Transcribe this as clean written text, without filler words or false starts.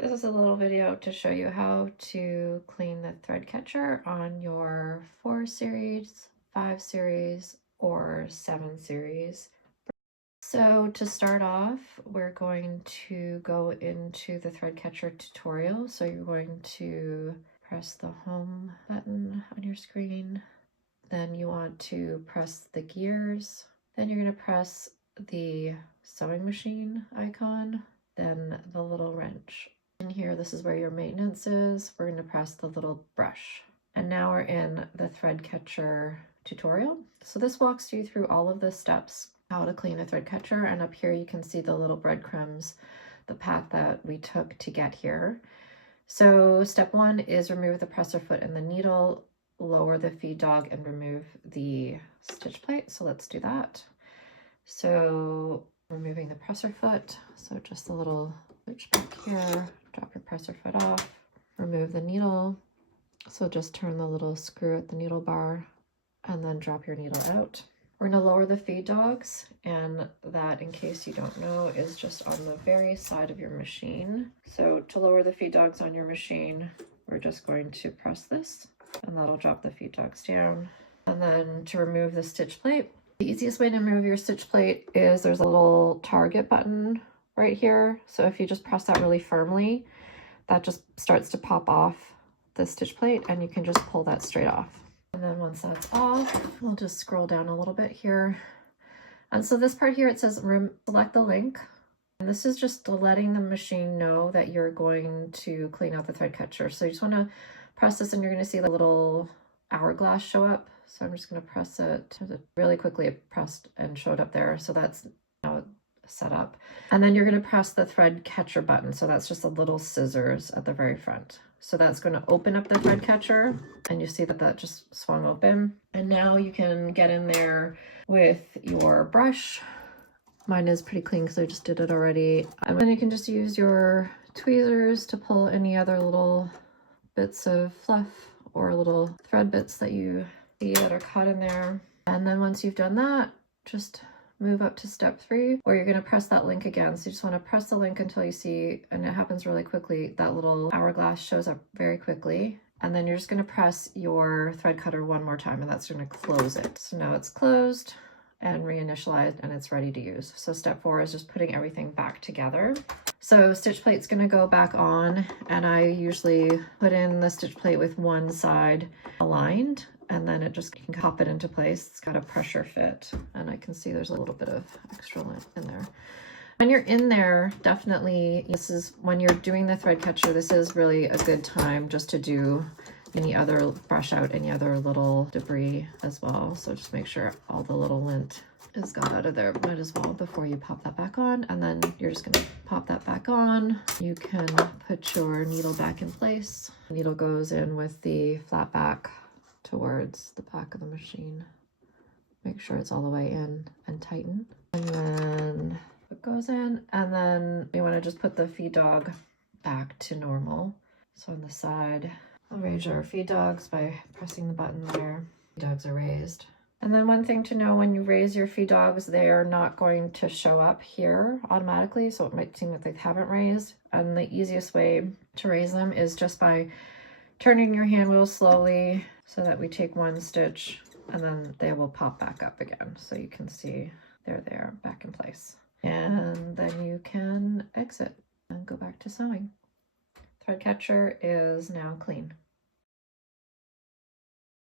This is a little video to show you how to clean the thread catcher on your 4 series, 5 series, or 7 series. So to start off, we're going to go into the thread catcher tutorial. So you're going to press the home button on your screen. Then you want to press the gears. Then you're going to press the sewing machine icon, then the little wrench. In here, this is where your maintenance is. We're going to press the little brush. And now we're in the thread catcher tutorial. So this walks you through all of the steps, how to clean a thread catcher. And up here, you can see the little breadcrumbs, the path that we took to get here. So step 1 is remove the presser foot and the needle, lower the feed dog, and remove the stitch plate. So let's do that. So removing the presser foot, so just a little switch back here, drop your presser foot off, remove the needle, so just turn the little screw at the needle bar and then drop your needle out. We're going to lower the feed dogs, and that, in case you don't know, is just on the very side of your machine. So to lower the feed dogs on your machine, we're just going to press this and that'll drop the feed dogs down. And then to remove the stitch plate, the easiest way to remove your stitch plate is there's a little target button right here. So if you just press that really firmly, that just starts to pop off the stitch plate and you can just pull that straight off. And then once that's off, we'll just scroll down a little bit here. And so this part here, it says select the link. And this is just letting the machine know that you're going to clean out the thread catcher. So you just want to press this and you're going to see the little hourglass show up. So I'm just going to press it really quickly. It pressed and showed up there. So that's now set up. And then you're going to press the thread catcher button. So that's just the little scissors at the very front. So that's going to open up the thread catcher, and you see that that just swung open. And now you can get in there with your brush. Mine is pretty clean because I just did it already. And then you can just use your tweezers to pull any other little bits of fluff or little thread bits that you see that are caught in there. And then once you've done that, just move up to step 3, where you're going to press that link again. So you just want to press the link until you see, and it happens really quickly, that little hourglass shows up very quickly. And then you're just going to press your thread cutter one more time, and that's going to close it. So now it's closed and reinitialized and it's ready to use. So step 4 is just putting everything back together. So stitch plate's going to go back on, and I usually put in the stitch plate with one side aligned, and then it just can pop it into place. It's got a pressure fit, and I can see there's a little bit of extra lint in there. When you're in there, definitely, this is when you're doing the thread catcher, this is really a good time just to do brush out any other little debris as well. So just make sure all the little lint is got out of there, might as well, before you pop that back on. And then you're just going to pop that back on. You can put your needle back in place. The needle goes in with the flat back towards the back of the machine. Make sure it's all the way in and tighten. And then it goes in, and then you want to just put the feed dog back to normal. So on the side, I'll raise our feed dogs by pressing the button there. Feed dogs are raised. And then one thing to know, when you raise your feed dogs, they are not going to show up here automatically. So it might seem that they haven't raised. And the easiest way to raise them is just by turning your hand wheel slowly so that we take one stitch and then they will pop back up again. So you can see they're there back in place. And then you can exit and go back to sewing. Thread catcher is now clean.